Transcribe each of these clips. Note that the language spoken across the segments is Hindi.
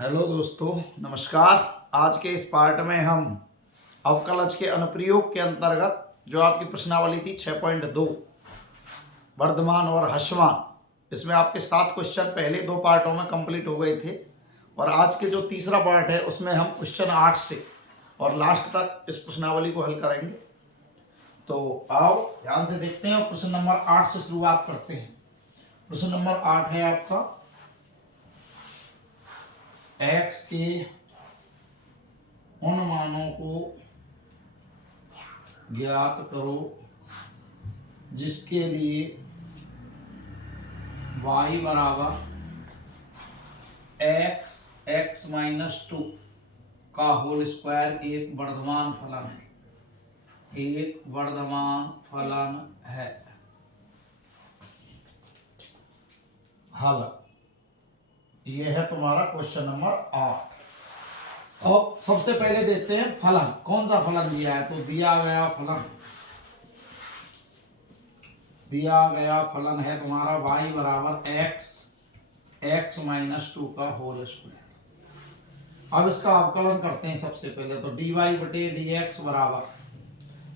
हेलो दोस्तों, नमस्कार। आज के इस पार्ट में हम अवकलज के अनुप्रयोग के अंतर्गत जो आपकी प्रश्नावली थी 6.2 वर्धमान और ह्रस्वमान, इसमें आपके 7 क्वेश्चन पहले 2 पार्टों में कंप्लीट हो गए थे और आज के जो तीसरा पार्ट है उसमें हम क्वेश्चन 8 से और लास्ट तक इस प्रश्नावली को हल करेंगे। तो आओ ध्यान से देखते हैं और प्रश्न नंबर 8 से शुरुआत करते हैं। प्रश्न नंबर 8 है आपका x के उन मानों को ज्ञात करो जिसके लिए y बराबर x माइनस 2 का होल स्क्वायर एक वर्धमान फलन है। एक वर्धमान फलन है। हल ये है तुम्हारा क्वेश्चन नंबर 8। अब सबसे पहले देखते हैं फलन, कौन सा फलन दिया है। तो दिया गया फलन है तुम्हारा y बराबर x माइनस 2 का होल स्क्वायर। अब इसका अवकलन करते हैं। सबसे पहले तो dy बटे dx बराबर,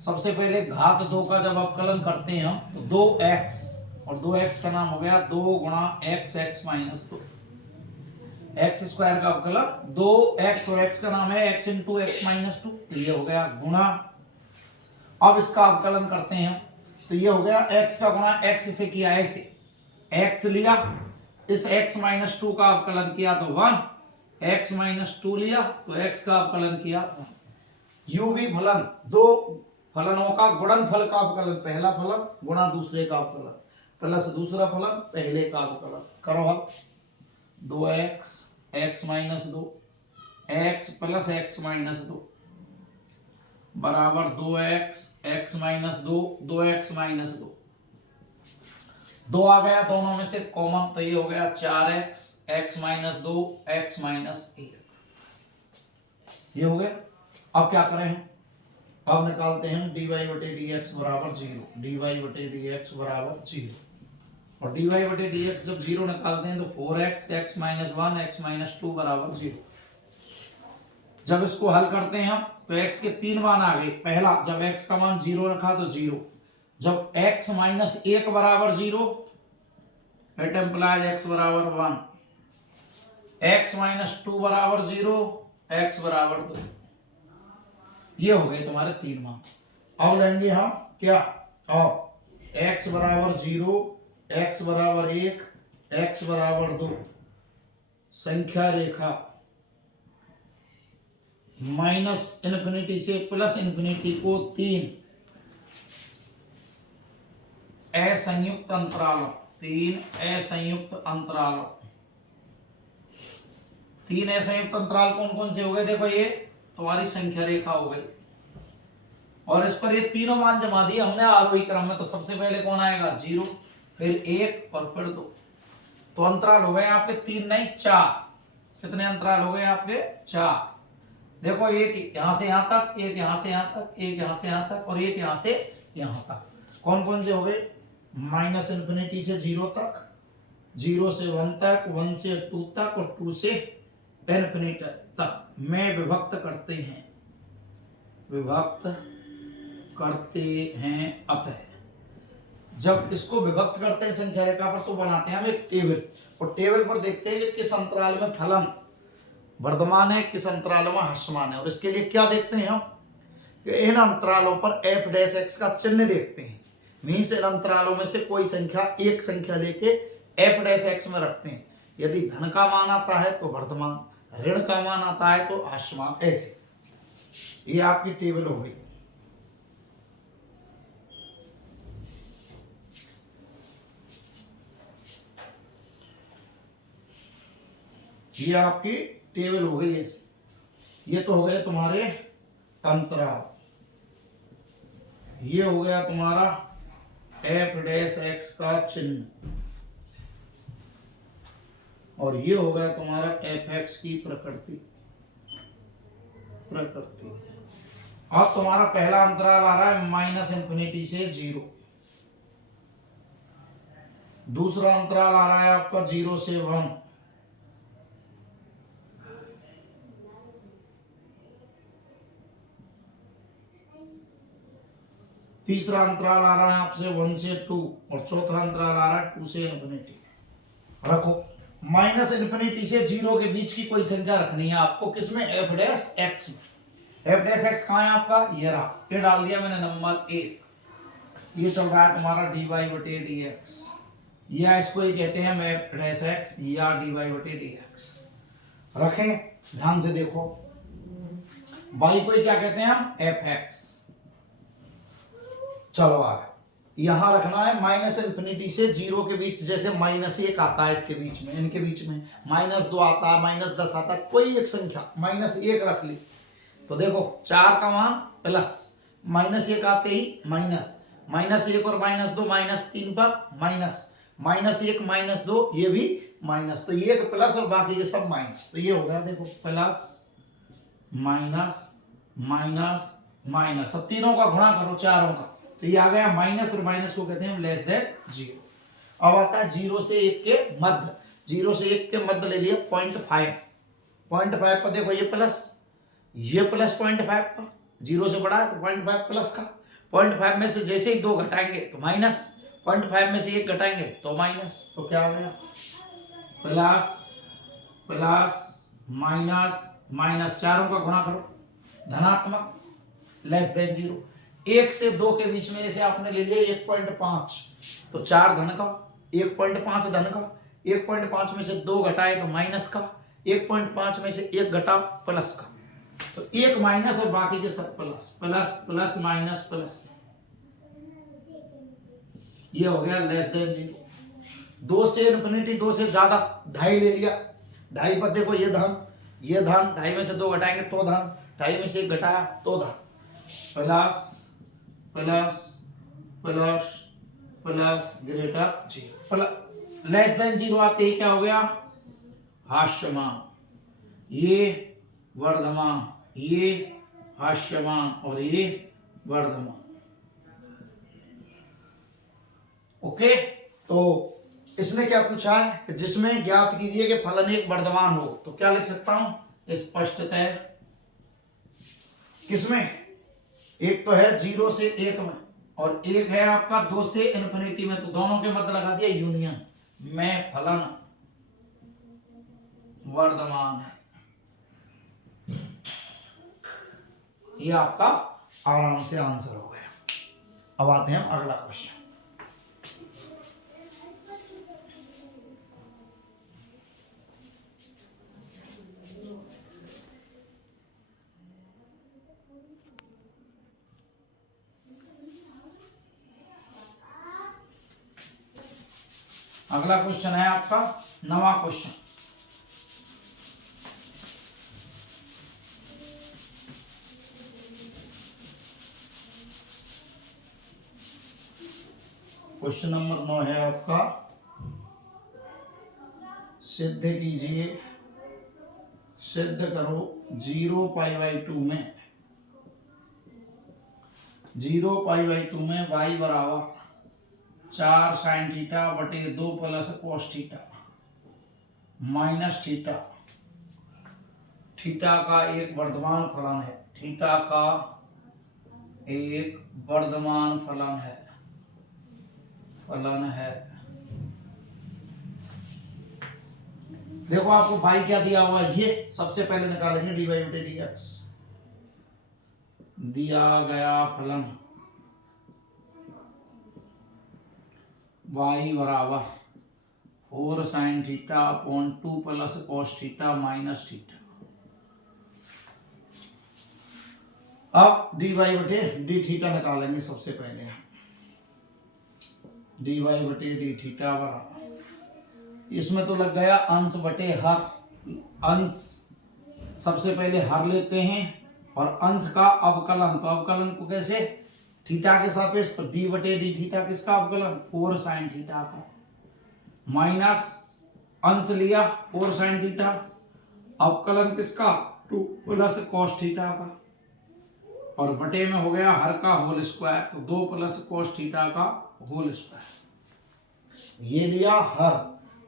सबसे पहले घात 2 का जब अवकलन करते हैं हम तो 2x और 2x का नाम हो गया 2 गुणा x माइनस 2, एक्स स्क्वायर का अवकलन 2x और x का नाम है x इंटू एक्स माइनस 2, ये हो गया गुणा। अब इसका अवकलन करते हैं तो ये हो गया x का गुणा x से किया ऐसे, x लिया, इस x माइनस 2 का अवकलन किया तो 1, x माइनस 2 लिया तो x का अवकलन किया 1। यूं भी फलन, दो फलनों का गुणनफल का अवकलन, पहला फलन गुणा दूसरे का अवकलन प्लस दूसरा फलन पहले का अवकलन करो। हल 2x x minus 2 x plus x minus 2 बराबर 2x x minus 2 2x minus 2, 2 आ गया दोनों में से कॉमन तो ये हो गया 4x x minus 2 x minus 1, ये हो गया। अब क्या करें हम, अब निकालते हैं dy बटे dx बराबर 0, dy बटे dx बराबर 0 और dy बटे dx जब 0 निकालते हैं तो 4x x minus 1 x minus 2 बराबर 0। जब इसको हल करते हैं हम तो x के 3 मान आ गए। पहला, जब x का मान 0 रखा तो 0, जब x माइनस 1 बराबर 0 इट एम्प्लाइज x बराबर 1, x माइनस 2 बराबर 0 x बराबर 2, ये हो गए तुम्हारे 3 मान। अब लेंगे हम क्या, अब x बराबर 0 x बराबर 1 x बराबर 2, संख्या रेखा माइनस इन्फिनिटी से प्लस इन्फिनिटी को 3 असंयुक्त अंतरालों, 3 असंयुक्त अंतरालों, 3 असंयुक्त अंतराल कौन कौन से हो गए, देखो ये तुम्हारी संख्या रेखा हो गई और इस पर ये तीनों मान जमा दिए हमने आरोही क्रम में। तो सबसे पहले कौन आएगा 0, फिर 1 और फिर 2, तो अंतराल हो गए आपके 3 नहीं 4। कितने अंतराल हो गए आपके 4। देखो एक यहां से यहां तक, एक यहां से यहां तक, एक यहां से यहां तक और एक यहां से यहां तक। कौन कौन से हो गए, माइनस इन्फिनिटी से 0 तक, 0 से 1 तक, 1 से 2 तक और 2 से इन्फिनिटी तक में विभक्त करते हैं, विभक्त करते हैं। अतः जब इसको विभक्त करते हैं संख्या रेखा पर तो बनाते हैं हम एक टेबल और टेबल पर देखते हैं कि किस अंतराल में फलन वर्धमान है, किस अंतराल में ह्रस्वमान है। और इसके लिए क्या देखते हैं हम कि इन अंतरालों पर f डैश x का चिन्ह देखते हैं। मीन्स इन अंतरालों में से कोई संख्या, एक संख्या लेके f डैश x में रखते हैं। यदि धन का मान आता है तो वर्धमान, ऋण का मान आता है तो ह्रस्वमान, ऐसे। ये आपकी टेबल हो गई। ये आपकी टेबल हो गई ऐसे। ये तो हो गए तुम्हारे अंतराल, ये हो गया तुम्हारा f डैश x का चिन्ह और ये हो गया तुम्हारा fx की प्रकृति। अब तुम्हारा पहला अंतराल आ रहा है माइनस इन्फिनिटी से 0, दूसरा अंतराल आ रहा है आपका 0 से 1, तीसरा अंतराल आ रहा है आपसे 1 से 2 और चौथा अंतराल आ रहा है 2 से इन्फिनिटी। रखो माइनस इन्फिनिटी से 0 के बीच की कोई संख्या रखनी है आपको, किसमें? एफ डैश एक्स में। एफ डैश एक्स कहाँ है आपका? ये रहा, ये डाल दिया मैंने नंबर 1। ये चल रहा है तुम्हारा dy बटे dx, या इसको ये कहते हैं एफ डैश एक्स या dy बटे dx। रखें ध्यान से देखो, y को क्या कहते हैं हम? F x. चलो आगे यहां रखना है माइनस इन्फिनिटी से 0 के बीच, जैसे -1 आता है इसके बीच में, इनके बीच में -2 आता है, -10 आता है, कोई एक संख्या -1 रख ली तो देखो 4 का मान प्लस, -1 आते ही माइनस, -1 और -2 -3 पर माइनस, -1 -2 ये भी माइनस, तो ये एक प्लस और बाकी के सब माइनस, तो ये हो गया देखो प्लस माइनस माइनस माइनस, सब तीनों का गुणा करो चारों का, तो ये आ गया माइनस, और माइनस को कहते हैं लेस देन 0। अब आता है 0 से 1 के मध्य, 0 से 1 के मध्य ले लिया 0.5, 0.5 पर देखो ये प्लस 0.5 पर, 0 से बड़ा है तो 0.5 प्लस का, 0.5 में से जैसे ही 2 घटाएंगे तो माइनस, 0.5 में से 1 घटाएंगे तो माइनस, तो क्या हो गया? प्लस प्लस माइनस माइनस, चारों का गुणा करो, धनात्मक, लेस देन 0। 1 से 2 के बीच में जैसे आपने ले लिया 1.5, तो 4 धन का, 1.5 धन का, 1.5 में से 2 घटाए तो माइनस का, 1.5 में से 1 घटा प्लस का, तो 1 माइनस और बाकी के सब plus, plus plus minus plus, ये हो गया लेस देन 0। 2 से इन्फिनिटी, 2 से ज्यादा, 2.5 ले लिया, 2.5 पर देखो ये धन, ये धन, 2.5 में से 2 घटाएंगे तो धन, 2.5 में से 1 घटाया तो धन, plus plus plus plus greater 0, less than 0 आते ही क्या हो गया? हास्यमान, ये वर्धमान, ये हास्यमान और ये वर्धमान। ओके, तो इसने क्या पूछा है कि जिसमें ज्ञात कीजिए कि फलन एक वर्धमान हो, तो क्या लिख सकता हूं? स्पष्टतः किसमें? एक तो है 0 से 1 में और एक है आपका 2 से इन्फिनिटी में, तो दोनों के मध्य लगा दिया यूनियन में फलन वर्धमान है। ये आपका आराम से आंसर हो गया। अब आते हैं अगला क्वेश्चन। अगला क्वेश्चन है आपका 9वां क्वेश्चन। क्वेश्चन नंबर 9 है आपका, सिद्ध कीजिए, सिद्ध करो 0π/2 में, 0π/2 में y बराबर 4 sin थीटा बटे 2 plus cos theta minus theta, theta का एक वर्धमान फलन है, थीटा का एक वर्धमान फलन है, देखो आपको भाई क्या दिया हुआ है, ये सबसे पहले निकालेंगे dy बटे dx, दिया गया फलन y बराबर 4 sin theta upon 2 plus cos theta minus theta. अब dy बटे डी थीटा निकालेंगे सबसे पहले, dy बटे डी थीटा बराबर, इसमें तो लग गया अंश बटे हर, अंश सबसे पहले हर लेते हैं और अंश का अवकलन, तो अवकलन को कैसे? थीटा के सापेक्ष, तो डी बटे डी थीटा किसका अवकलन? 4 sin थीटा का, माइनस अंश लिया 4 sin थीटा, अवकलन किसका? 2 प्लस cos थीटा का, और बटे में हो गया हर का होल स्क्वायर, तो 2 प्लस cos थीटा का होल स्क्वायर। ये लिया हर,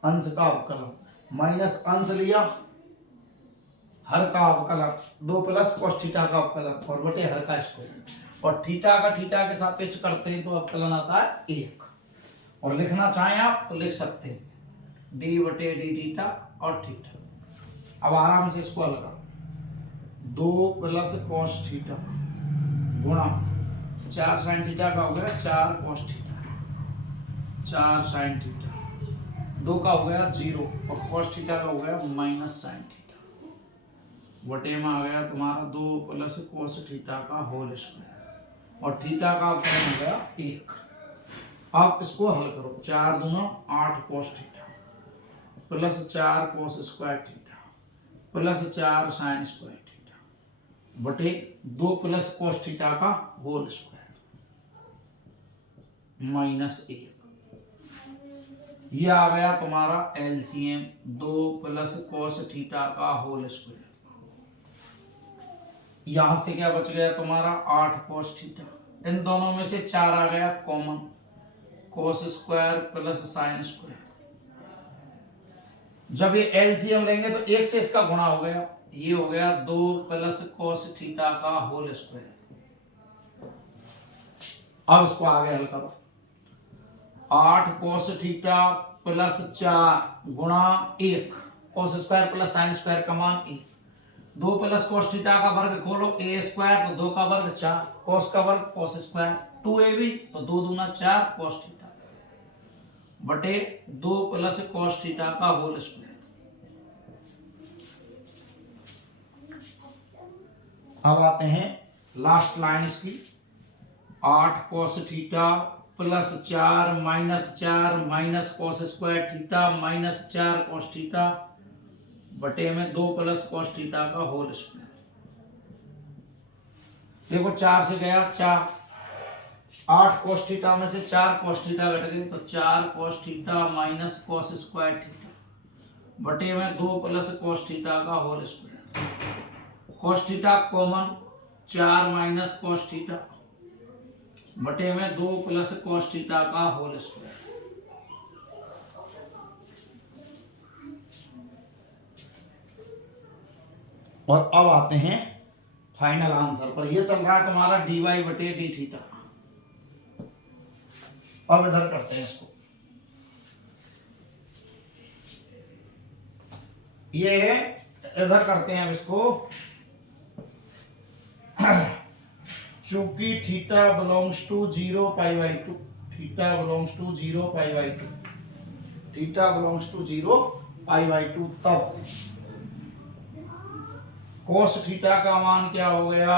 अंश का अवकलन, माइनस अंश लिया हर का अवकलन, 2 प्लस cos थीटा का अवकलन, और बटे हर का स्क्वायर। और थीटा का थीटा के सापेक्ष करते हैं तो अवकलन आता है 1। और लिखना चाहें आप तो लिख सकते हैं डी बटे डी थीटा और थीटा। अब आराम से इसको हल करो। 2 प्लस कॉस थीटा गुणा 4 साइन थीटा का हो गया 4 कॉस थीटा, 4 साइन थीटा, 2 का हो गया 0 और कॉस थीटा का हो गया माइनस साइन थीटा, बटे में आ गया तुम्हारा 2 प्लस कॉस थीटा का होल स्क्वायर और थीटा का अवकलन हो गया 1। अब इसको हल करो। 4 दूना 8 cos theta plus 4 cos square theta plus 4 sine square theta बटे 2 प्लस कॉस थीटा का होल स्क्वायर माइनस 1। ये आ गया तुम्हारा एलसीएम 2 प्लस कॉस थीटा का होल स्क्वायर। यहां से क्या बच गया तुम्हारा 8 कॉस थीटा, इन दोनों में से 4 आ गया common, cos square plus sine square. जब ये एलसीएम लेंगे तो 1 से इसका गुणा हो गया, ये हो गया 2 प्लस कॉस थीटा का होल स्क्वायर। अब इसको आगे हल करो। 8 कॉस थीटा प्लस 4 गुणा 1 cos square plus sine square का मान 1। 2 प्लस कॉस थीटा का वर्ग खोलो ए स्क्वायर तो 2 का वर्ग 4, कॉस का वर्ग कॉस स्क्वायर 2ab तो 2 दूना 4 कॉस थीटा बटे 2 प्लस कॉस थीटा का होल स्क्वायर। अब आते हैं लास्ट लाइन इसकी। 8 cos theta plus 4 minus cos square theta minus 4 cos theta बटे में 2 प्लस कॉस थीटा का होल स्क्वायर। देखो 4 से गया 4, 8 कॉस थीटा में से 4 कॉस थीटा घट गए तो 4 cos theta minus cos square theta बटे में 2 प्लस कॉस थीटा का whole square. Cos theta common 4 minus cos theta बटे में 2 प्लस कॉस थीटा का होल स्क्वायर। और अब आते हैं फाइनल आंसर पर। यह चल रहा है तुम्हारा dy बटे डी थीटा। अब इधर करते हैं इसको। ये इधर करते हैं अब इसको। चूंकि theta belongs to 0 pi by 2, theta belongs to 0 pi by 2, theta belongs to 0 pi by 2, तब कोस थीटा का मान क्या हो गया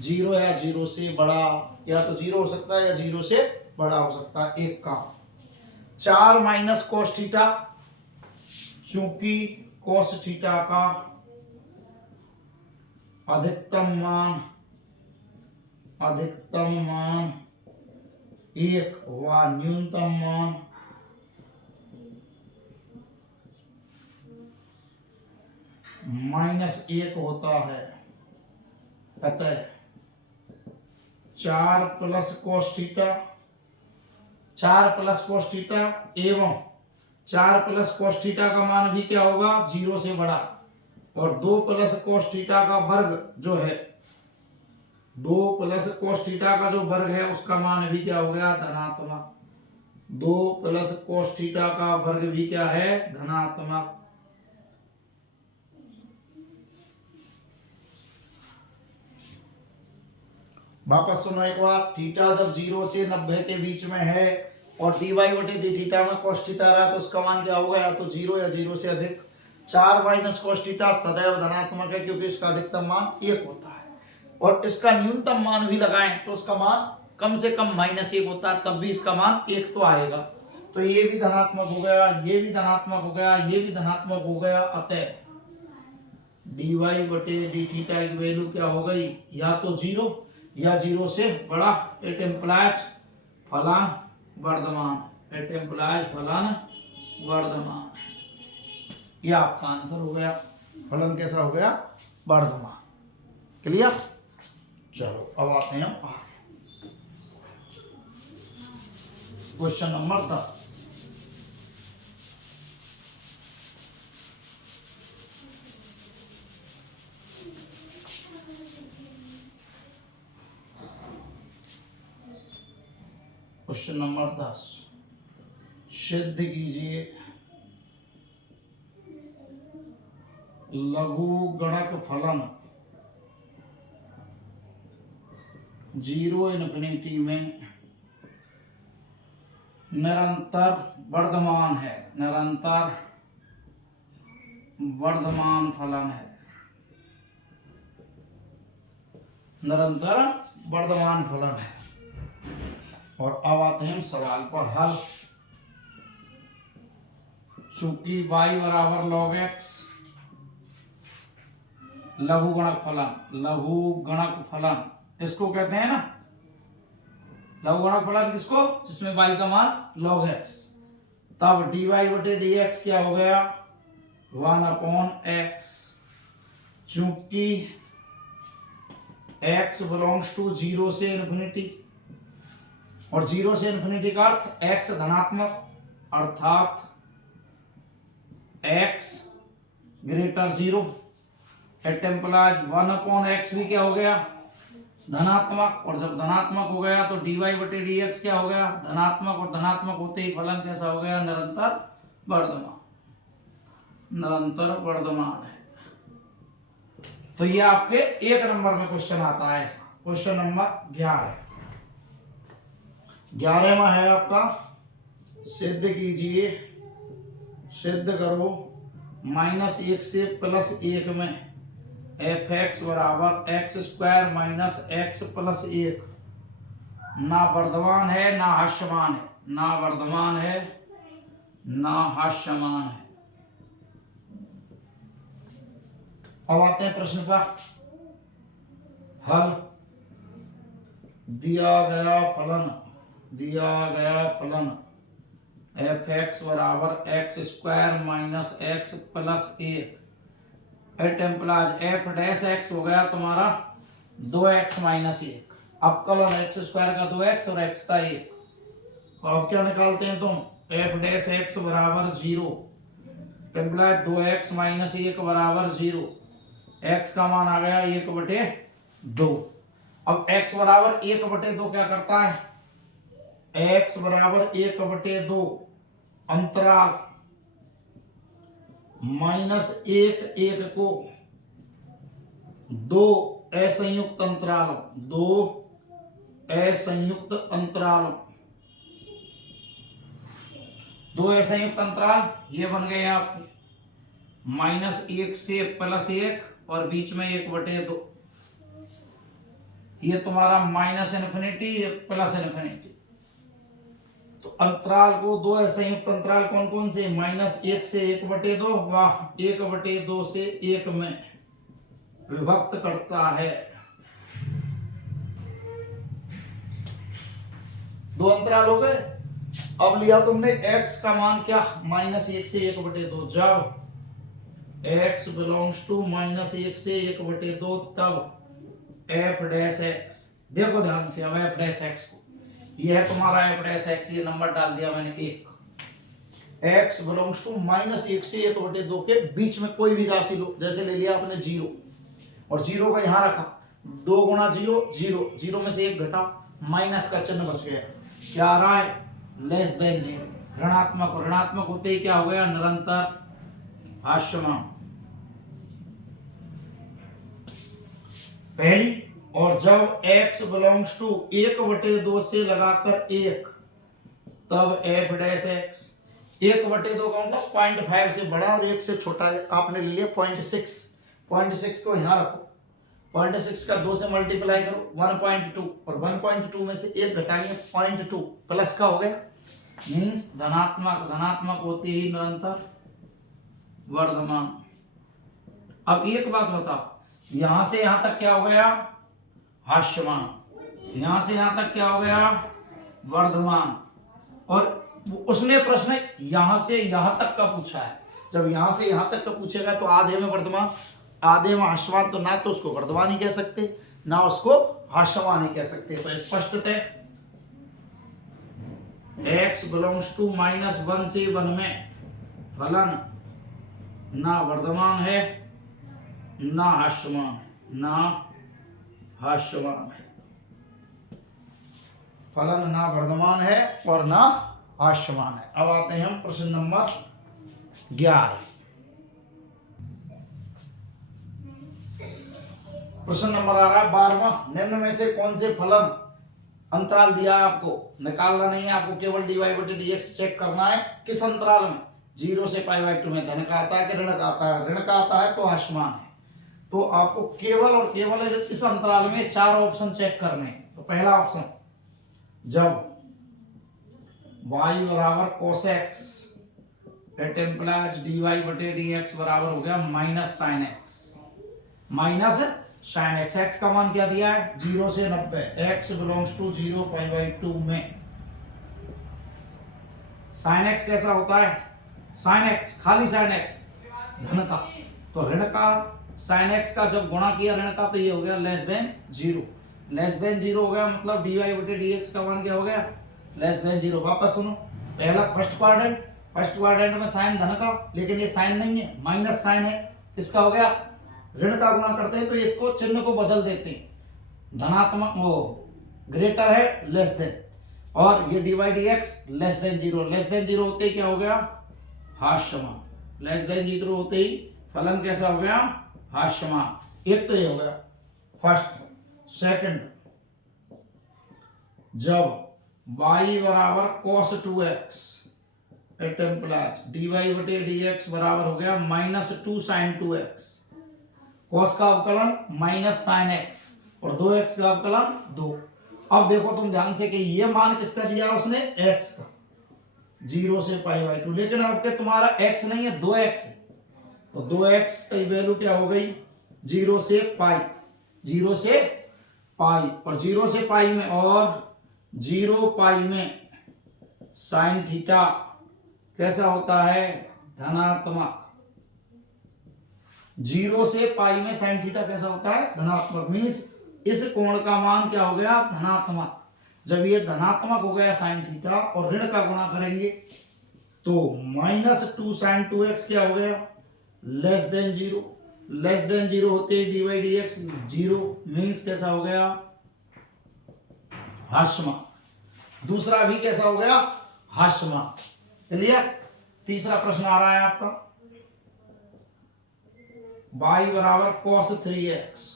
0 या 0 से बड़ा, या तो 0 हो सकता है या 0 से बड़ा हो सकता है। एक का 4 माइनस कोस थीटा, चूंकि कोस थीटा का अधिकतम मान 1 व न्यूनतम मान -1 होता है, अतः 4 प्लस कोस थीटा एवं 4 प्लस कोस थीटा का मान भी क्या होगा 0 से बड़ा, और 2 प्लस कोस थीटा का वर्ग जो है 2 प्लस कोस थीटा का जो वर्ग है उसका मान भी क्या हो गया धनात्मक। 2 प्लस कोस थीटा का वर्ग भी क्या है धनात्मक। वापस सुनो एक बार। थीटा जब 0 से 90 के बीच में है और dy बटे डी थीटा में cos थीटा रहा तो उसका मान क्या होगा या तो 0 या 0 से अधिक। 4 माइनस cos थीटा सदैव धनात्मक है क्योंकि इसका अधिकतम मान 1 होता है, और इसका न्यूनतम मान भी लगाएं तो उसका मान कम से कम -1 होता है, तब भी इसका मान 1 तो आएगा। तो ये भी धनात्मक हो गया, ये भी धनात्मक हो गया, ये भी धनात्मक हो गया, अतः dy बटे डी थीटा की वैल्यू क्या हो गई या तो 0 या 0 से बड़ा। इट इम्प्लाइज फलन वर्धमान, इट इम्प्लाइज फलन वर्धमान। ये आपका आंसर हो गया। फलन कैसा हो गया वर्धमान। क्लियर। चलो अब आते हैं क्वेश्चन नंबर 10। क्वेश्चन नंबर 10 सिद्ध कीजिए लघु गणक फलन 0 इन्फिनिटी में निरंतर वर्धमान है, निरंतर वर्धमान फलन है, निरंतर वर्धमान फलन है। और अब आते हैं सवाल पर हल। चूंकि y बराबर log x लघु गणक फलन, लघु गणक फलन इसको कहते हैं ना, लघु गणक फलन किसको, जिसमें y का मान log x। तब dy बटे dx क्या हो गया 1/x। चूंकि x बिलोंग्स टू 0 से इन्फिनिटी, और 0 से इन्फिनिटी का अर्थ x धनात्मक, अर्थात x greater 0। It implies 1/x भी क्या हो गया धनात्मक, और जब धनात्मक हो गया तो dy बटे dx क्या हो गया धनात्मक, और धनात्मक होते ही फलन कैसा हो गया निरंतर वर्धमान, निरंतर वर्धमान है। तो ये आपके 1 नंबर में क्वेश्चन आता है ऐसा। क्वेश्चन नंबर 11वां है आपका सिद्ध कीजिए, सिद्ध करो -1 से +1 में f(x) बराबर x² माइनस x + 1 ना वर्धमान है ना हास्यमान है, ना वर्धमान है ना हास्यमान है। अब आते हैं प्रश्न पर हल। दिया गया फलन f(x) बराबर x² minus x + 1 it implies f' हो गया तुम्हारा 2x - 1। अब कलन x² का 2x और x का 1। अब क्या निकालते हैं तुम, f' बराबर 0 इम्प्लाइज 2x - 1 बराबर 0। x का मान आ गया 1/2। अब x बराबर 1/2 क्या करता है, x बराबर 1/2 अंतराल -1 को 2 असंयुक्त अंतरालों, 2 असंयुक्त अंतरालों, 2 असंयुक्त अंतराल ये बन गए आपके -1 से +1 और बीच में 1/2। ये तुम्हारा -∞ ये +∞। तो अंतराल को 2 असंयुक्त अंतराल कौन कौन से, -1 से 1/2 व 1/2 से 1 में विभक्त करता है। 2 अंतराल हो गए। अब लिया तुमने x का मान क्या -1 से 1/2, जब x बिलोंग्स टू -1 से 1/2 तब f'(x) देखो ध्यान से, अब f'(x) को ये है तुम्हारा f'(x), ये नंबर डाल दिया मैंने 1। x बिलोंग्स टू -1 से 1/2 के बीच में कोई भी राशि लो, जैसे ले लिया आपने 0 और 0 का यहां रखा, 2 × 0 0, 0 में से 1 घटा, माइनस का चिन्ह बच गया, क्या आ रहा है <0 ऋणात्मक, और ऋणात्मक होते ही क्या हो गया निरंतर हास्यमान। पहली, और जब x बिलोंग्स टू 1/2 से लगाकर 1 तब f'(x) 1/2 का मतलब 0.5 से बड़ा और 1 से छोटा है, आपने ले लिया 0.6। 0.6 को यहाँ रखो, 0.6 का 2 से मल्टीप्लाई करो 1.2, और 1.2 में से 1 घटाएंगे 0.2 प्लस का हो गया, मीन्स धनात्मक, धनात्मक होते ही निरंतर वर्धमान। अब एक बात बताओ, यहां से यहां तक क्या हो गया हास्यमान, यहां से यहां तक क्या हो गया वर्धमान, और उसने प्रश्न यहां से यहां तक का पूछा है। जब यहां से यहां तक का पूछेगा तो आधे में वर्धमान, आधे में हास्यमान, तो ना तो उसको वर्धमान ही कह सकते ना उसको हास्यमान ही कह सकते। तो स्पष्टतः x बिलोंग्स टू -1 से 1 में फलन ना वर्धमान है ना हास्यमान है, ना हास्यमान है। फलन ना वर्धमान है और ना हास्यमान है। अब आते हैं हम प्रश्न नंबर 11। प्रश्न नंबर आ रहा है 12वां, निम्न में से कौन से फलन अंतराल दिया है आपको, निकालना नहीं है आपको, केवल dy/dx चेक करना है। किस अंतराल में? 0 से π/2 में धन का आता है कि ऋण का आता है? ऋण का आता है तो हास्यमान है। तो आपको केवल और केवल इस अंतराल में 4 ऑप्शन चेक करने हैं। तो पहला ऑप्शन, जब y बराबर cos x it implies dy/dx बराबर हो गया minus sine x, minus sine x। x का मान क्या दिया है? 0 से 90, x बिलोंग्स टू 0 π/2 में। साइन x कैसा होता है? साइन x, खाली साइन x धन का, तो ऋण का साइन x का जब गुणा किया ऋण का तो ये हो गया लेस देन 0। लेस देन 0 हो गया मतलब dy/dx का मान क्या हो गया? Less than 0। वापस सुनो, पहला फर्स्ट क्वाड्रेंट में साइन धन का, लेकिन ये साइन नहीं है, माइनस साइन है। किसका हो गया? ऋण का गुणा करते हैं तो इसको चिन्ह को बदल देते हैं, धनात्मक वो ग्रेटर है लेस देन, और ये dy/dx less than 0। Less than 0 होते ही क्या हो गया? हास्यमान। लेस देन 0 होते ही फलन कैसा हो गया? हास्यमान। एक तो ये हो गया फर्स्ट। सेकंड, जब y बराबर cos 2x it implies dy/dx बराबर हो गया -2 sin 2x। cos का अवकलन माइनस साइन x और 2x का अवकलन 2। अब देखो तुम ध्यान से कि ये मान किसका दिया उसने? x का, 0 से π/2। लेकिन अब के तुम्हारा x नहीं है, 2x है, तो 2x की वैल्यू क्या हो गई? 0 से पाई, 0 से पाई, और 0 से पाई में और 0 पाई में साइन थीटा कैसा होता है? धनात्मक। 0 से पाई में साइन थीटा कैसा होता है? धनात्मक। मीन्स इस कोण का मान क्या हो गया? धनात्मक। जब ये धनात्मक हो गया साइन थीटा और ऋण का गुणा करेंगे तो -2 sin 2x क्या हो गया? Less than 0। लेस देन 0 होते ही dy/dx 0, मीन्स कैसा हो गया? हास्यमान। दूसरा भी कैसा हो गया? हास्यमान। क्लियर? तीसरा प्रश्न आ रहा है आपका, y बराबर cos 3x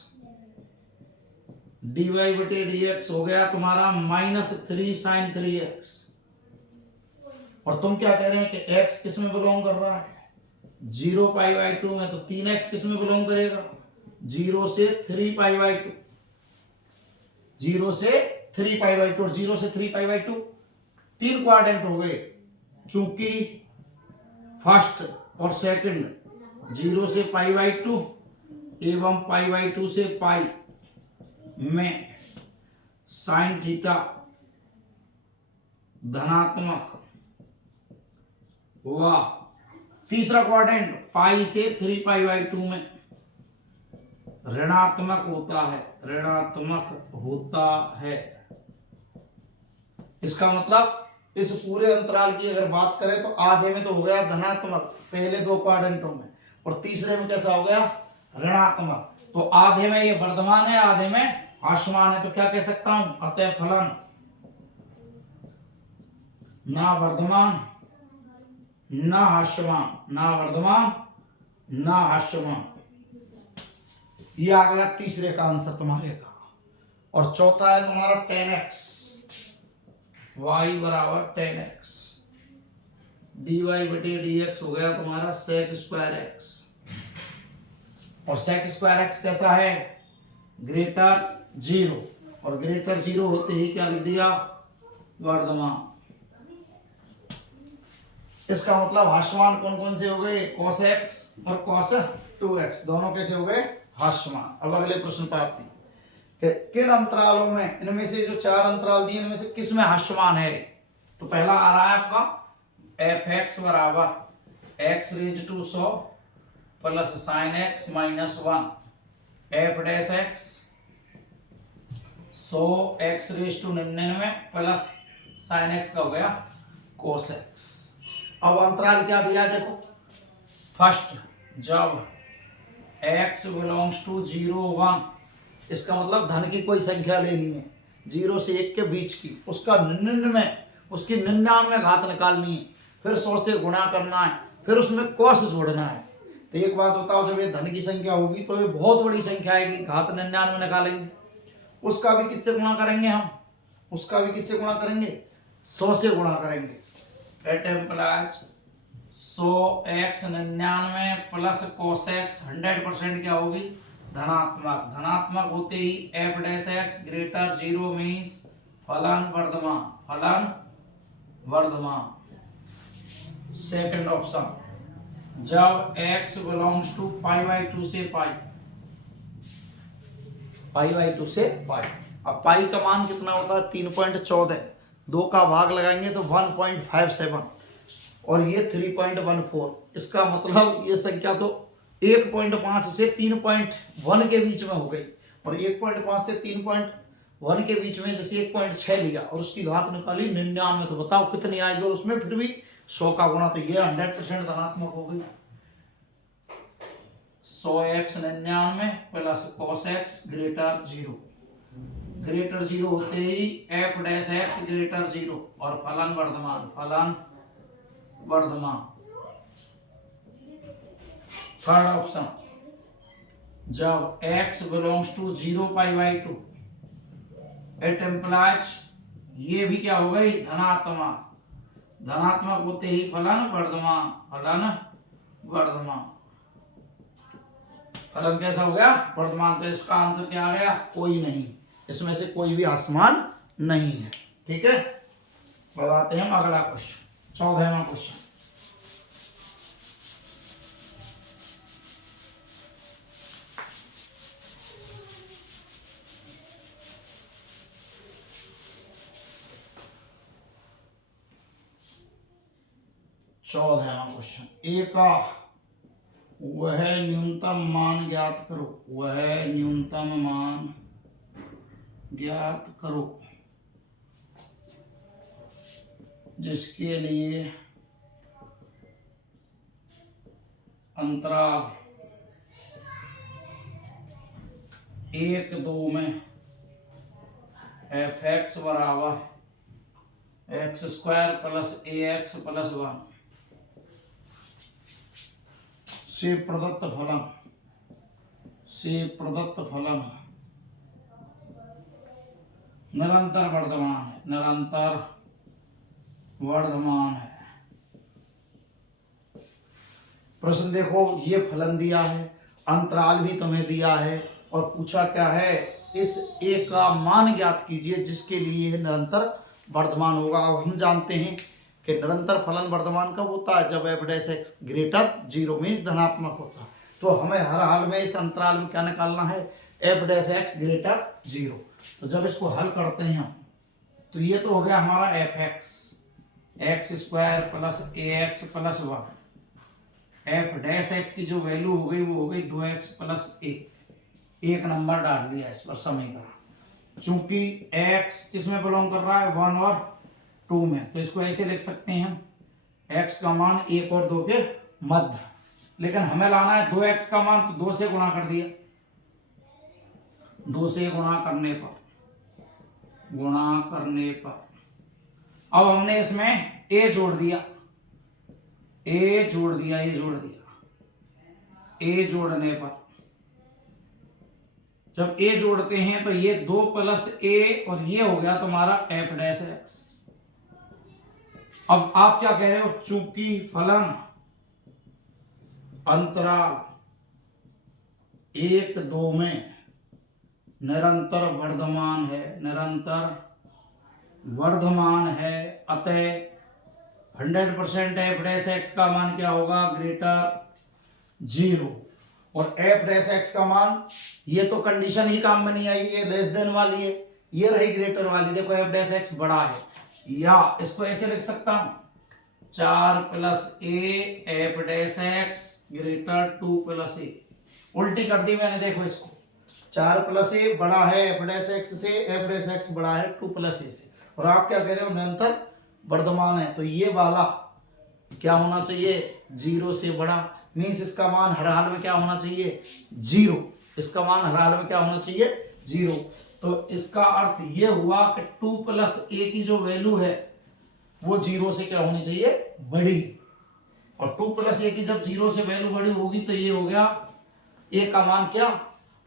dy/dx हो गया तुम्हारा -3 sin 3x। और तुम क्या कह रहे हैं कि x किस में बिलोंग कर रहा है? 0 π/2 में, तो 3x किस में बिलोंग करेगा? 0 से 3 π/2। 0 से 3 π/2 और 0 से 3 π/2 तीन क्वाड्रेंट हो गए, चूंकि फर्स्ट और सेकंड 0 से π/2 एवं π/2 से पाई में साइन थीटा धनात्मक हुआ। तीसरा क्वाड्रेंट पाई से 3 π/2 में ऋणात्मक होता है, ऋणात्मक होता है। इसका मतलब इस पूरे अंतराल की अगर बात करें तो आधे में तो हो गया धनात्मक पहले 2 क्वाड्रेंटों में, और तीसरे में कैसा हो गया? ऋणात्मक। तो आधे में ये वर्धमान है, आधे में हास्यमान है। तो क्या कह सकता हूं? अतः फलन ना वर्धमान ना हास्यमान, ना वर्धमान ना हास्यमान। ये आ गया तीसरे का आंसर तुम्हारे का। और चौथा है तुम्हारा 10x, y बराबर 10x dy/dx हो गया तुम्हारा sec²x। और sec²x कैसा है? ग्रेटर 0, और ग्रेटर 0 होते ही क्या लिख दिया? वर्धमान। इसका मतलब हास्यमान कौन कौन से हो गए? cos x और cos 2x दोनों कैसे हो गए? हास्यमान। अब अगले प्रश्न पर आते हैं कि किन अंतरालों में, इनमें से जो 4 अंतराल दिए इनमें से किस में हास्यमान है? तो पहला आ रहा है आपका fx बराबर x⁻100 plus sin x -1 f'(x) 100 x⁻99 plus sin x का हो गया cos x। अब अंतराल क्या दिया देखो, फर्स्ट जब x बिलोंग्स टू 0 1, इसका मतलब धन की कोई संख्या लेनी है, 0 से 1 के बीच की, उसका 99 उसकी 99 घात निकालनी है, फिर 100 से गुणा करना है, फिर उसमें कॉस जोड़ना है। तो एक बात बताओ, जब ये धन की संख्या होगी तो ये बहुत बड़ी संख्या आएगी, घात 99 निकालेंगे, उसका भी किससे गुणा करेंगे हम, उसका भी किससे गुणा करेंगे, 100 से गुणा करेंगे। It implies 100x 99 plus cos x 100% क्या होगी, धनात्मक। धनात्मक होते ही f dash x greater 0 means फलन वर्धमान, फलन वर्धमान। सेकंड ऑप्शन, जब x बिलोंग्स टू π/2 से π/2 से पाई। अब पाई का मान कितना होता है, 3.14, 2 का भाग लगाएंगे तो 1.57 और ये 3.14। इसका मतलब ये संख्या तो 1.5 से 3.1 के बीच में हो गई, और 1.5 से 3.1 के बीच में जैसे 1.6 लिया और उसकी घात निकाली 99, तो बताओ कितनी आएगी, और उसमें फिर भी 100 का गुणा, तो ये 100% धनात्मक हो गई। 100x 99 plus cos x greater 0, greater 0 होते ही f डैश x ग्रेटर 0 और फलन वर्धमान, फलन वर्धमान। थर्ड ऑप्शन, जब x belongs to 0 π/2 it implies, ये भी क्या हो गई, धनात्मक। धनात्मक होते ही फलन वर्धमान, फलन वर्धमान। फलन कैसा हो गया, वर्धमान। तो इसका आंसर क्या आ गया, कोई नहीं, इसमें से कोई भी आसमान नहीं है। ठीक है, बताते हैं अगला क्वेश्चन, 14वां क्वेश्चन। क्वेश्चन, ए का वह न्यूनतम मान ज्ञात करो, वह न्यूनतम मान ज्ञात करो जिसके लिए अंतराल 1-2 में f(x) बराबर x² प्लस ax प्लस 1 से प्रदत्त फलन निरंतर वर्धमान है, निरंतर वर्धमान है। प्रश्न देखो, ये फलन दिया है, अंतराल भी तुम्हें दिया है, और पूछा क्या है, इस a का मान ज्ञात कीजिए जिसके लिए यह निरंतर वर्धमान होगा। अब हम जानते हैं कि निरंतर फलन वर्धमान कब होता है, जब f dash x greater 0 means धनात्मक होता है। तो हमें हर हाल में इस अंतराल में क्या निकालना है, f डैश x ग्रेटर 0। तो जब इसको हल करते हैं हम, तो ये तो हो गया हमारा f(x) x² plus ax plus 1। f dash x की जो वैल्यू हो गई वो हो गई 2x प्लस a, एक नंबर डाल दिया इस पर समीकरण। चूंकि x किसमें बिलोंग कर रहा है, 1 और 2 में, तो इसको ऐसे लिख सकते हैं हम, x का मान 1 और 2 के मध्य। लेकिन हमें लाना है 2x का मान, तो 2 से गुणा कर दिया, 2 से गुणा करने पर अब हमने इसमें a जोड़ दिया, a जोड़ने पर, जब a जोड़ते हैं तो ये 2 प्लस a और ये हो गया तुम्हारा f डैश x। अब आप क्या कह रहे हो, चूंकि फलन अंतराल 1-2 में निरंतर वर्धमान है, अतः 100% f डैश x का मान क्या होगा, ग्रेटर 0। और f डैश x का मान, ये तो कंडीशन ही काम में नहीं आएगी, ये लेस देन वाली है, ये रही ग्रेटर वाली। देखो f डैश x बड़ा है, या इसको ऐसे लिख सकता हूं, 4 plus a f dash x greater 2 plus a। उल्टी कर दी मैंने, देखो इसको, 4 प्लस a बड़ा है f डैश x से, f डैश x बड़ा है 2 प्लस a से, और आप क्या कह रहे हो, निरंतर वर्धमान है, तो ये वाला क्या होना चाहिए, 0 से बड़ा, मीन्स इसका मान हर हाल में क्या होना चाहिए, 0। इसका मान हर हाल में क्या होना चाहिए, 0। तो इसका अर्थ ये हुआ कि 2 प्लस ए की जो वैल्यू है वो 0 से क्या होनी चाहिए, बड़ी। और 2 प्लस ए की जब 0 से वैल्यू बड़ी होगी तो ये हो गया ए का मान क्या,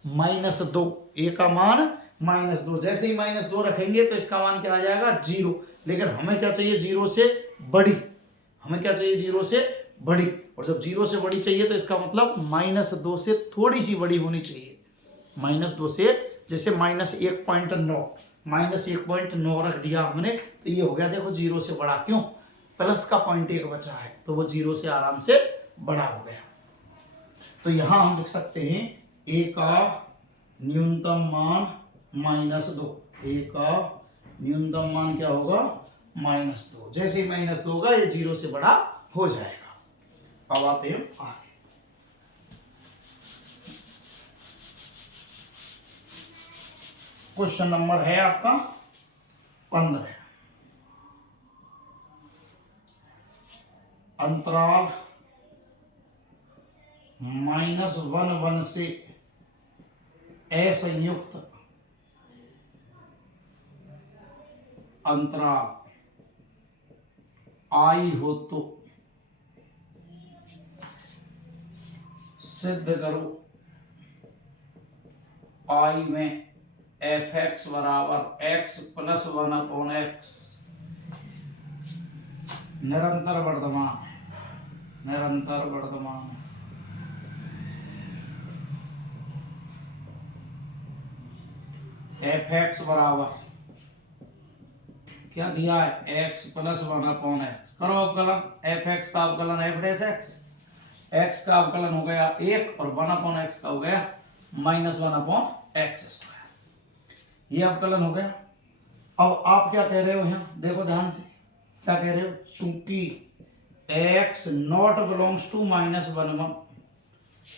-2। ए का मान -2। जैसे ही -2 रखेंगे तो इसका मान क्या आ जाएगा, 0। लेकिन हमें क्या चाहिए, 0 से बड़ी। हमें क्या चाहिए, 0 से बड़ी। और जब 0 से बड़ी चाहिए तो इसका मतलब -2 से थोड़ी सी बड़ी होनी चाहिए। -2 से, जैसे -1.9, -1.9 रख दिया हमने तो ये हो गया देखो 0 से बड़ा। क्यों, प्लस का 0.1 बचा है तो वो 0 से आराम से बड़ा हो गया। तो यहां हम लिख सकते हैं ए का न्यूनतम मान -2। ए का न्यूनतम मान क्या होगा, -2। जैसे ही -2 होगा ये 0 से बड़ा हो जाएगा। अब आते हैं आगे। क्वेश्चन नंबर है आपका 15। अंतराल -1 से असंयुक्त अंतराल आई हो तो सिद्ध करो आई में f(x) बराबर x + 1/x निरंतर वर्धमान है। निरंतर वर्धमान है। f(x) बराबर क्या दिया है, x + 1/x। करो अवकलन, f(x) का अवकलन f'(x), x का अवकलन हो गया 1 और 1/x का हो गया -1/x²। ये अवकलन हो गया। अब आप क्या कह रहे हो, यहां देखो ध्यान से, क्या कह रहे हो, चूंकि x नॉट बिलोंग्स टू -1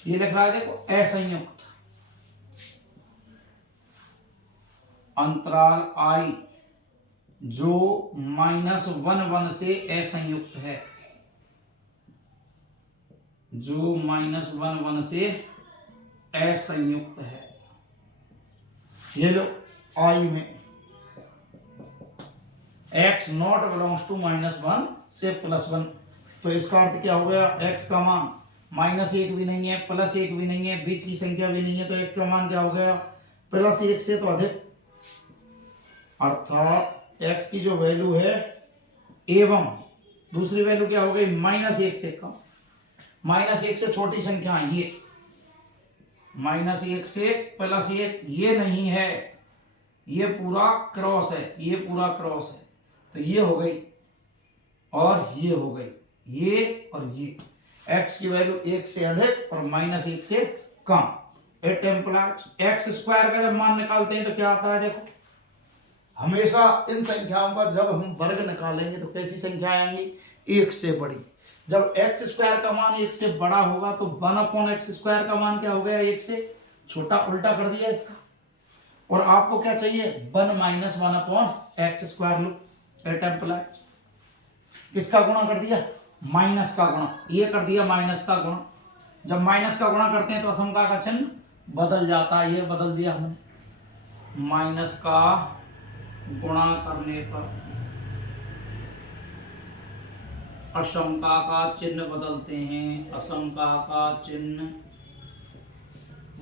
ये लिख रहा है देखो, असंयुक्त अंतराल I जो -1 से असंयुक्त है, जो -1 से असंयुक्त है। ये लो I में x नॉट बिलोंग्स टू -1 से +1, तो इसका अर्थ क्या हो गया, x का मान -1 भी नहीं है, +1 भी नहीं है, बीच की संख्या भी नहीं है, तो x का मान क्या हो गया, +1 से तो अधिक। अर्थात x की जो वैल्यू है एवं दूसरी वैल्यू क्या हो गई, -1 से कम। -1 से छोटी संख्या ये, -1 से +1 ये नहीं है, ये पूरा क्रॉस है, ये पूरा क्रॉस है। तो ये हो गई और ये हो गई, ये और ये। x की वैल्यू 1 से अधिक और -1 से कम। इट इम्प्लाइज x² का जब मान निकालते हैं तो क्या आता है, देखो हमेशा इन संख्याओं का जब हम वर्ग निकालेंगे तो कैसी संख्या आएंगी, 1 से बड़ी। जब x² का मान 1 से बड़ा होगा तो 1/x² का मान क्या हो गया, 1 से छोटा। उल्टा कर दिया इसका। और आपको क्या चाहिए, 1 - 1/x² लो। इट इम्प्लाइज किसका गुणा कर दिया, माइनस का गुणा। ये कर दिया माइनस का गुणा। जब माइनस का गुणा करते हैं तो असमता का चिन्ह बदल जाता है, ये बदल दिया हमने। माइनस का गुणा करने पर असमता का चिन्ह बदलते हैं, असमता का चिन्ह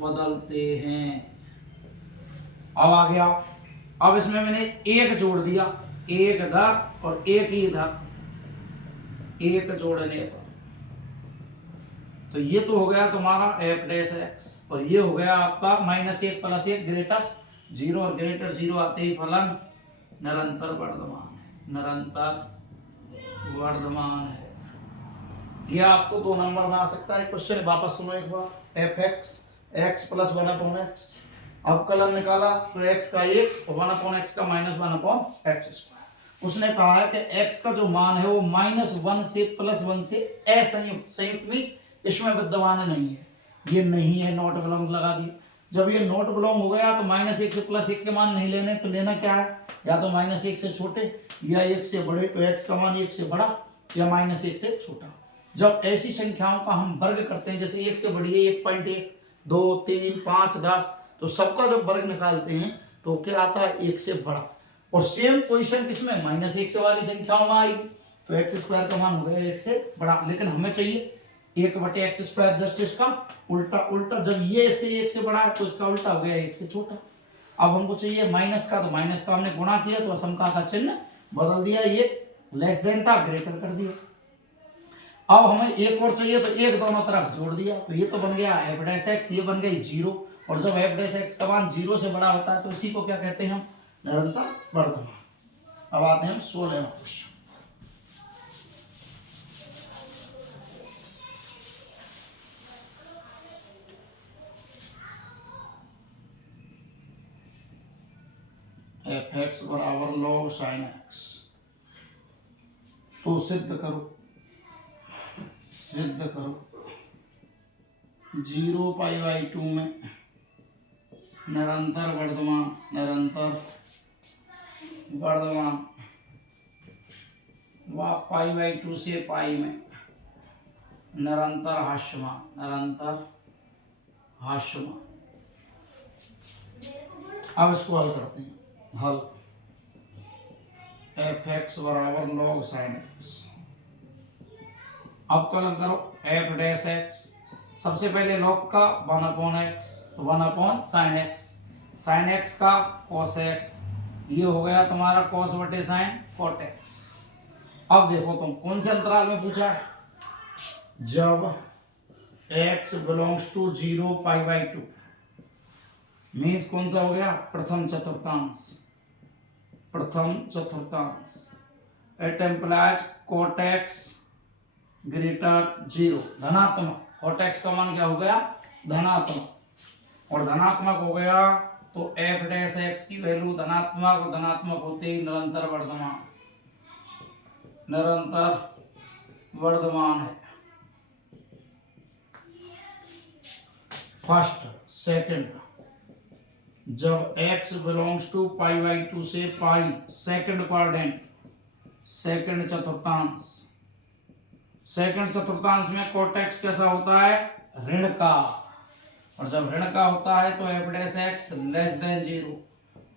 बदलते हैं। अब आ गया, अब इसमें मैंने 1 जोड़ दिया, 1 इधर और 1 ही इधर, 1 जोड़ने पर तो ये तो हो गया तुम्हारा f'(x) और ये हो गया आपका -1 + 1 ग्रेटर 0 और ग्रेटर 0 आते ही फलन निरंतर वर्धमान है। निरंतर वर्धमान है। ये आपको 2 नंबर में आ सकता है क्वेश्चन। वापस सुनो एक बार, f(x) x + 1/x अवकलन निकाला तो x का 1 और 1/x का -1/x²। उसने कहा है कि x का जो मान है वो -1 से +1 से असंयुक्त, संयुक्त मींस इसमें विद्यमान नहीं है, ये नहीं है, नॉट बिलोंग लगा दिया। जब ये नॉट बिलोंग हो गया तो -1 से +1 के मान नहीं लेने, तो लेना क्या है, या तो -1 से छोटे या 1 से बड़े। तो x का मान 1 से बड़ा या -1 से छोटा। जब ऐसी संख्याओं का हम वर्ग करते हैं, जैसे 1 से बड़ी है 1.1, 2, 3, 5, 10, तो सबका जब वर्ग निकालते हैं तो क्या आता है 1 से बड़ा। और सेम पोजीशन किसमें, -1 से वाली संख्याओं में आएगी, तो एक्स स्क्वायर का मान हो गया 1 से बड़ा। लेकिन हमें चाहिए 1/x², जस्ट इसका उल्टा। उल्टा जब ये इससे 1 से बड़ा है तो इसका उल्टा हो गया 1 से छोटा। अब हमको चाहिए माइनस का, तो माइनस का हमने गुणा किया तो असमका का चिन्ह बदल दिया, ये लेस देन था ग्रेटर कर दिया। अब हमें एक और चाहिए तो एक दोनों तरफ जोड़ दिया, तो ये तो बन गया f'(x), ये बन गई 0। और जब f'(x) का मान 0 से बड़ा होता है तो इसी को क्या कहते हैं हम, निरंतर वर्धमान। अब आते हैं 16वां क्वेश्चन। f(x) बराबर log sin x, तो सिद्ध करो 0π/2 में निरंतर वर्धमान व π/2 से पाई में निरंतर हास्यमान। अब इसको हल करते हैं। हल f(x) बराबर log sin x। अब कलन करो f'(x), सबसे पहले log का 1/x, 1/sin x, sin x का cos x, ये हो गया तुम्हारा cos बटे sin cot x। अब देखो तुम कौन से अंतराल में पूछा है, जब x बिलोंग्स टू 0π/2 मीन्स कौन सा हो गया, प्रथम चतुर्थांश। It implies cot x greater 0, धनात्मक। cot x का मान क्या हो गया, धनात्मक, और धनात्मक हो गया तो f'(x) की वैल्यू धनात्मक, और धनात्मक होते ही निरंतर वर्धमान है। फर्स्ट। सेकंड, जब x बिलोंग्स टू π/2 से पाई, सेकंड क्वाड्रेंट, सेकंड चतुर्थांश में cot x कैसा होता है, ऋण का, और जब ऋण का होता है तो f'(x) लेस देन 0,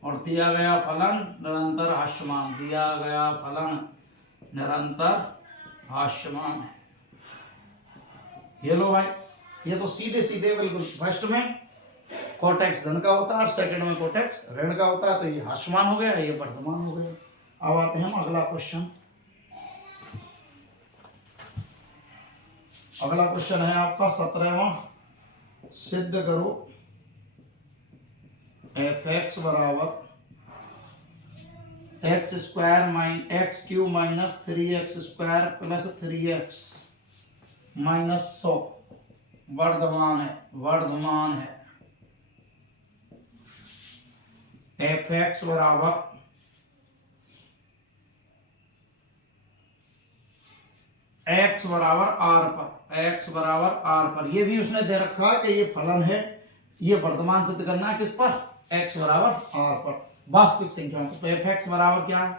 और दिया गया फलन निरंतर हास्यमान है। ये लो भाई, ये तो सीधे बिल्कुल, फर्स्ट में cot x धन का होता है और सेकंड में cot x ऋण का होता है, तो ये हास्यमान हो गया, ये वर्धमान हो गया। अब आते हैं हम अगला क्वेश्चन। अगला क्वेश्चन है आपका 17वां। सिद्ध करो f(x) बराबर x³ minus 3x² plus 3x minus 100 Varthaman है। f(x) बराबर x बराबर r पर, ये भी उसने दे रखा कि ये फलन है, ये वर्धमान सिद्ध करना है किस पर, x बराबर r पर, वास्तविक संख्याओं पर। तो f(x) बराबर क्या है,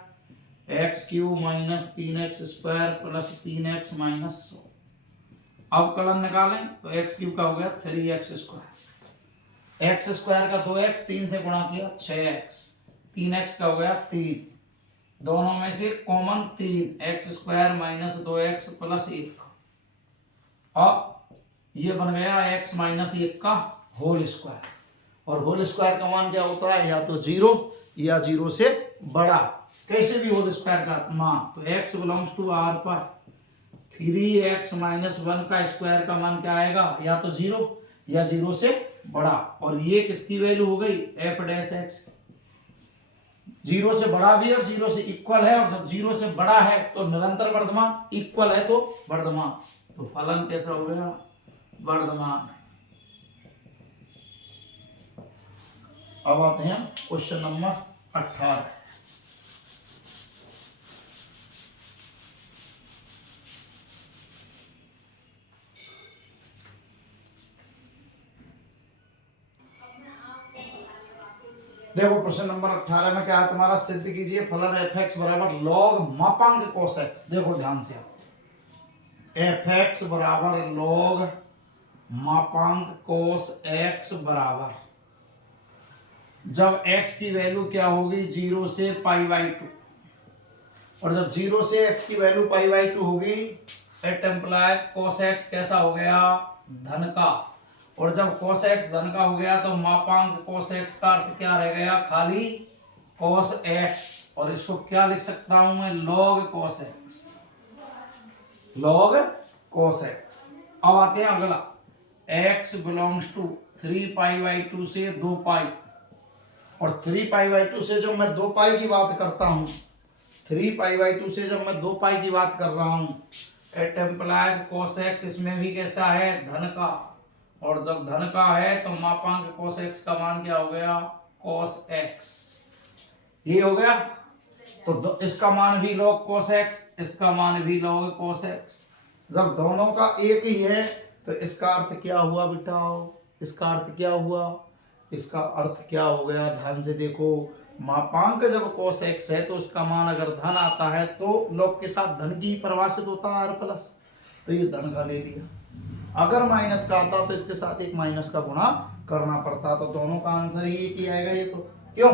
x³ minus 3x² plus 3x minus 100। अब कलन निकालें तो x³ का हो गया 3x², x² का 2x, 3 से गुणा किया 6x, 3x का हो गया 3, दोनों में से common 3, x² minus 2x plus 1। अब ये बन गया x माइनस 1 का होल स्क्वायर, और होल स्क्वायर का मान क्या होता है, या तो 0 या 0 से बड़ा, कैसे भी होल स्क्वायर का मान। तो x बिलोंग्स टू r पर 3x माइनस 1 का स्क्वायर का मान क्या आएगा, या तो 0 या 0 से बड़ा, और ये किसकी वैल्यू हो गई, f'(x), 0 से बड़ा भी और 0 से इक्वल है, और जब 0 से बड़ा है तो निरंतर वर्धमान, इक्वल है तो वर्धमान, तो फलन कैसा हो गया, वर्धमान। अब आते हैं क्वेश्चन नंबर 18। देखो प्रश्न नंबर 18 में क्या है तुम्हारा, सिद्ध कीजिए फलन f(x) बराबर log मापांक cos x। देखो ध्यान से, f(x) बराबर log मापांक cos x बराबर जब x की वैल्यू क्या होगी 0 से π/2, और जब 0 से x की वैल्यू π/2 होगी इट एम्प्लाइज cos x कैसा हो गया, धन का। और जब cos x धन का हो गया तो मापांक cos x का अर्थ क्या रह गया, खाली cos x। और इसको क्या लिख सकता हूं मैं, log cos x, log cos x। अब आते हैं अगला, x बिलोंग्स टू 3π/2 से 2π, और 3π/2 से जब मैं 2π की बात करता हूं, 3π/2 से जब मैं 2π की बात कर रहा हूं, इट एम्प्लाइज cos x, इसमें भी कैसा है, धन का। और जब धन का है तो मापांक cos x का मान क्या हो गया, cos x। ये हो गया, तो इसका मान भी log cos x, इसका मान भी log cos x। जब दोनों का एक ही है तो इसका अर्थ क्या हुआ बेटा, इसका अर्थ क्या हुआ, इसका अर्थ क्या हो गया, ध्यान से देखो, मापांक जब cos x है तो इसका मान अगर धन आता है तो log के साथ धन की परिभाषित होता है r प्लस, तो ये धन का ले लिया। अगर माइनस का आता तो इसके साथ एक माइनस का गुणा करना पड़ता, तो दोनों का आंसर ये की आएगा। ये तो क्यों,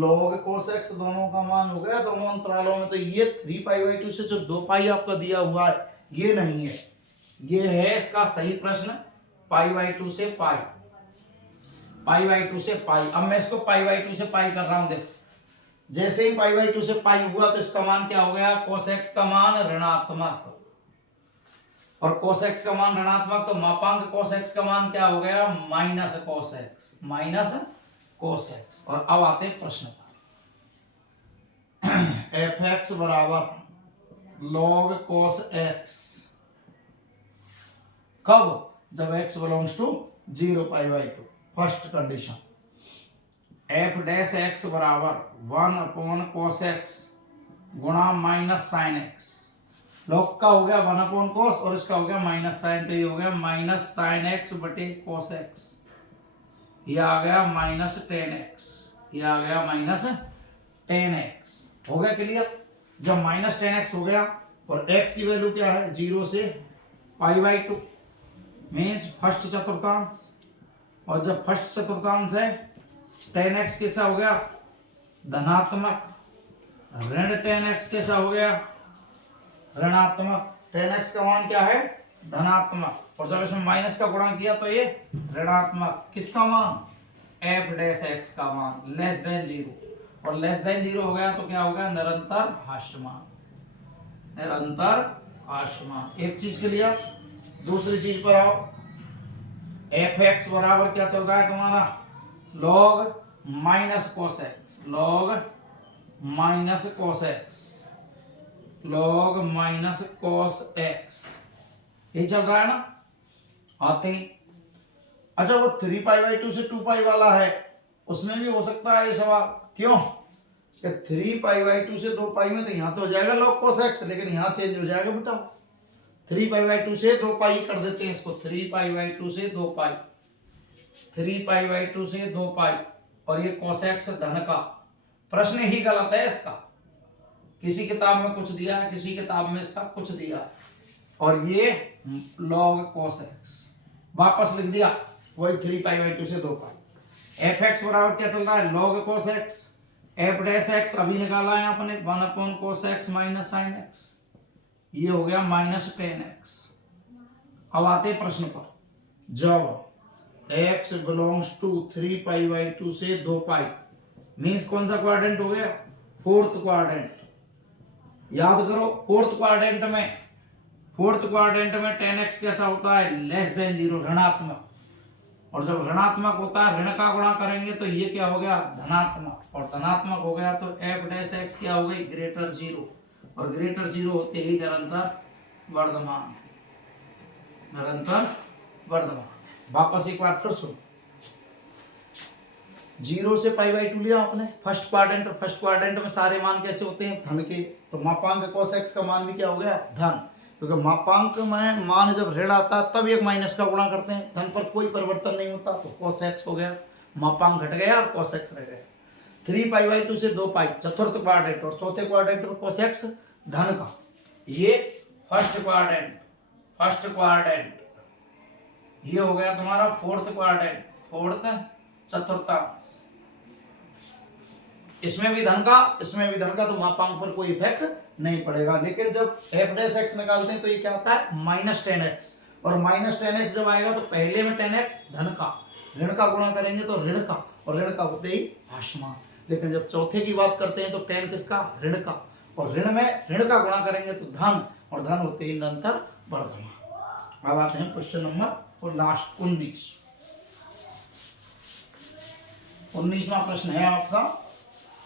log cos x दोनों का मान हो गया दोनों अंतरालों में। तो ये 3π/2 से जो 2π आपका दिया हुआ है ये नहीं है, ये है इसका सही प्रश्न π/2 से π, π/2 से π। अब मैं इसको π/2 से π कर रहा हूं, देखो जैसे ही π/2 से π हुआ तो इसका मान क्या हो गया, cos x का मान ऋणात्मक, और cos x का मान ऋणात्मक तो मापांक cos x का मान क्या हो गया, minus cos x, minus cos x। और अब आते हैं प्रश्न पर, f(x) बराबर log cos x, कब, जब x belongs to 0π/2। First condition, f' बराबर 1/cos x गुणा माइनस साइन x। log का हो गया 1/cos और इसका हो गया माइनस साइन, तो ये हो गया माइनस साइन x बटे cos x, ये आ गया माइनस 10x, ये आ गया माइनस 10x। हो गया क्लियर। जब माइनस 10x हो गया और x की वैल्यू क्या है, 0 से π/2 मीन्स फर्स्ट चतुर्थांश, और जब फर्स्ट चतुर्थांश है 10x कैसा हो गया, धनात्मक, ऋण 10x कैसा हो गया, ऋणात्मक। 10x का मान क्या है, धनात्मक, और जब इसमें माइनस का गुणा किया तो ये ऋणात्मक। किसका मान, f' का मान लेस देन 0, और लेस देन 0 हो गया तो क्या हो गया, निरंतर हास्यमान, निरंतर हास्यमान। एक चीज के लिए, दूसरी चीज पर आओ, f(x) बराबर क्या चल रहा है तुम्हारा, log minus cos x, log minus cos x, log minus cos x, ये चल रहा है ना। आते हैं, अच्छा वो 3π/2 से 2π वाला है, उसमें भी हो सकता है ये सवाल, क्यों, कि 3π/2 से 2π में तो यहाँ तो हो जाएगा log cos x, लेकिन यहाँ चेंज हो जाएगा बेटा, 3π/2 से 2π कर देते हैं इसको, 3π/2 से 2π, 3π/2 से 2π, और ये cos x धन का। प्रश्न ही गलत है इसका, किसी किताब में कुछ दिया है, किसी किताब में इसका कुछ दिया है, और ये log cos x वापस लिख दिया, वही 3π/2 से 2π। f(x) बराबर क्या चल रहा है, log cos x, f' अभी निकाला है आपने 1/cos x minus sine x, ये हो गया माइनस 10x। अब आते प्रश्न पर, जब x बिलोंग्स टू 3π/2 से 2π मीन्स कौन सा क्वाड्रेंट हो गया, फोर्थ क्वाड्रेंट। याद करो फोर्थ क्वाड्रेंट में 10x कैसा होता है, लेस देन 0, ऋणात्मक, और जब ऋणात्मक होता है ऋण का गुणा करेंगे तो ये क्या हो गया, धनात्मक, और धनात्मक हो गया तो f' क्या हो गई, ग्रेटर 0, और ग्रेटर 0 होते ही निरंतर वर्धमान, निरंतर वर्धमान। वापस एक बार फिर सुनो, 0 से π/2 लिया आपने फर्स्ट क्वाड्रेंट, और फर्स्ट क्वाड्रेंट में सारे मान कैसे होते हैं, धन के, तो मापांक cos x का मान भी क्या हो गया, धन, क्योंकि मापांक में मान जब ऋण आता है तब एक माइनस का गुणा करते हैं, धन पर कोई परिवर्तन नहीं होता, तो cos x हो गया, मापांक घट गया, cos x रह गया। 3π/2 से 2π चतुर्थ क्वाड्रेंट, और चौथे क्वाड्रेंट में cos x धन का, ये फर्स्ट क्वाड्रेंट, ये हो गया तुम्हारा फोर्थ क्वाड्रेंट, फोर्थ चतुर्थांश, इसमें भी धन का इसमें भी धन का, तो मापांक पर कोई इफेक्ट नहीं पड़ेगा। लेकिन जब एफ डैश एक्स निकालते हैं तो ये क्या होता है -10x, और -10x जब आएगा तो पहले में 10x धन का, ऋण का गुणा करेंगे तो ऋण का, और ऋण का होते ही हाशमान। लेकिन जब चौथे की बात करते हैं तो 10 किसका, ऋण का, और ऋण में ऋण का गुणा करेंगे तो धन, और धन होते ही निरंतर वर्धमान। अब आते हैं क्वेश्चन नंबर और लास्ट 19वां प्रश्न है आपका,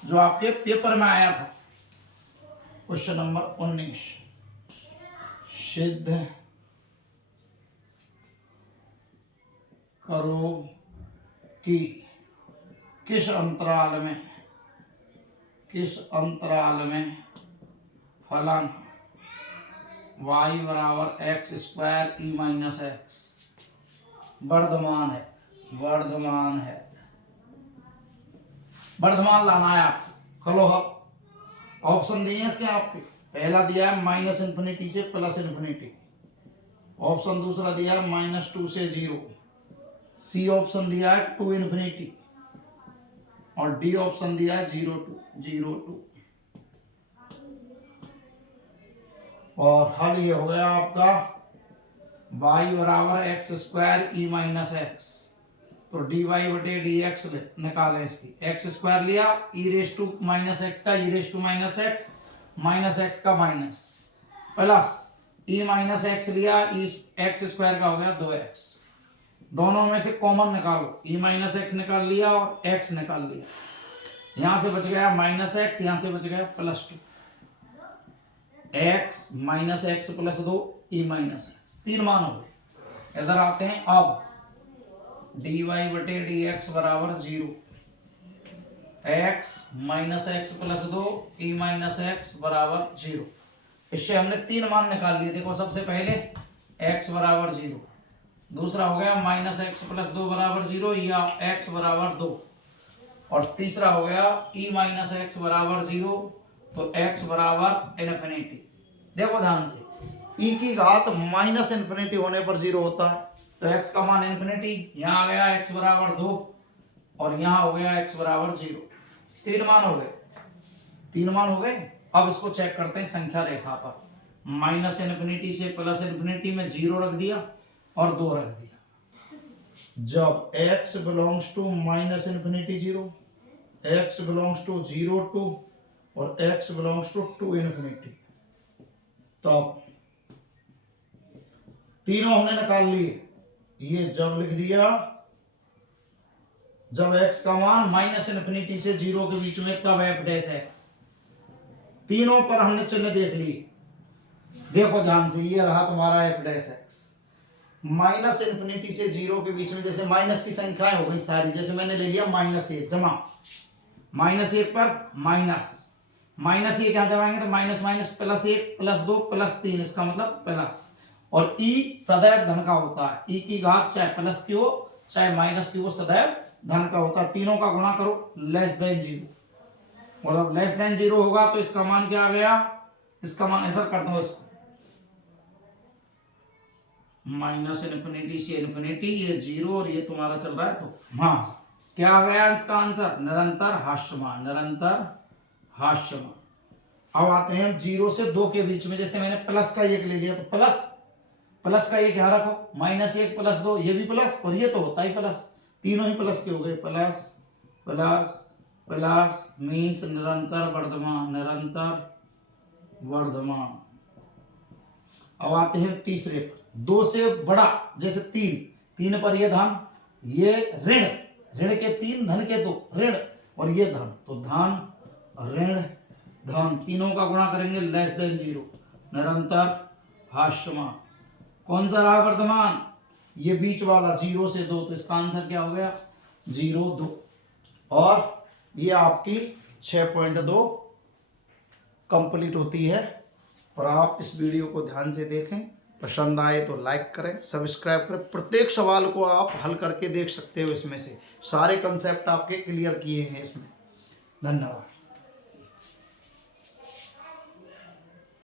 जो आपके पेपर में आया था। क्वेश्चन नंबर 19, सिद्ध करो कि किस अंतराल में फलन y बराबर x square E minus x Varthaman है। वर्धमान लाना है आपको। कलो ऑप्शन दिए हैं इसके आपके, पहला दिया है -∞ से +∞, ऑप्शन दूसरा दिया है -2 से 0, सी ऑप्शन दिया है 2 ∞, और डी ऑप्शन दिया है 0 to 2। और हल ये हो गया आपका y बराबर x square E minus x, तो dy बटे डी एक्स निकालें इसकी। एक्स स्क्वायर लिया, ई रेस टू माइनस एक्स का ई रेस टू माइनस एक्स का minus, plus E minus x लिया, ई एक्स स्क्वायर का हो गया 2x। दोनों में से कॉमन निकालो, ई माइनस एक्स निकाल लिया और x निकाल लिया, यहां से बच गया -x, यहां से बच गया +2, x minus x plus 2 E minus x, 3 मान हो गए। इधर आते हैं, अब dy बटे डी एक्स बराबर 0, x minus x plus 2 E minus x बराबर 0। इससे हमने 3 मान निकाल लिए। देखो सबसे पहले x बराबर 0, दूसरा हो गया -x प्लस 2 बराबर 0 या x बराबर 2, और तीसरा हो गया e माइनस एक्स बराबर 0, तो x बराबर ∞। देखो ध्यान से, e की घात -∞ होने पर 0 होता है, तो x का मान ∞, यहाँ आ गया x बराबर 2, और यहाँ हो गया x बराबर 0। 3 मान हो गए। अब इसको चेक करते हैं संख्या रेखा पर, -∞ से +∞ में 0 रख दिया और 2 रख दिया। जब x belongs to -∞ 0, x belongs to 0 2, और x बिलोंग्स टू 2 ∞, तो तीनों हमने निकाल लिए। ये जब लिख दिया, जब x का मान -∞ से 0 के बीच में, तब f डैश x। तीनों पर हमने चिन्ह देख लिए। देखो ध्यान से, ये रहा तुम्हारा f डैश x। -∞ से 0 के बीच में, जैसे माइनस की संख्याएं हो गई सारी, जैसे मैंने ले लिया -1 जमा, -1 पर माइनस ये क्या जमाएंगे, तो माइनस +1 +2 +3, इसका मतलब प्लस। और e सदैव धन का होता है, e की घात चाहे प्लस की हो चाहे माइनस की हो, सदैव धन का होता है। तीनों का गुणा करो, <0, मतलब <0 होगा तो इसका मान क्या आ गया, इसका मान इधर कर दो, इसको -∞ से ∞, ये 0 और ये तुम्हारा चल रहा है, तो हाँ क्या आ गया इसका आंसर, निरंतर हास्यमान। अब आते हैं 0 से 2 के बीच में, जैसे मैंने प्लस का 1 ले लिया, तो प्लस का 1 यहाँ रखो, -1 + 2, ये भी प्लस, और ये तो होता ही प्लस, तीनों ही प्लस के हो गए, प्लस मीन्स निरंतर वर्धमान। अब आते हैं तीसरे पर, 2 से बड़ा, जैसे 3 पर ये धन, ये ऋण के 3, धन के 2, ऋण, और ये धन, तो धन ऋण धन, तीनों का गुणा करेंगे, <0, निरंतर हास्यमान। कौन सा रहा वर्धमान, ये बीच वाला 0 से 2, तो इसका आंसर क्या हो गया, 0 2। और ये आपकी 6.2 कंप्लीट होती है। और आप इस वीडियो को ध्यान से देखें, पसंद आए तो लाइक करें, सब्सक्राइब करें। प्रत्येक सवाल को आप हल करके देख सकते हो, इसमें से सारे कंसेप्ट आपके क्लियर किए हैं इसमें। धन्यवाद।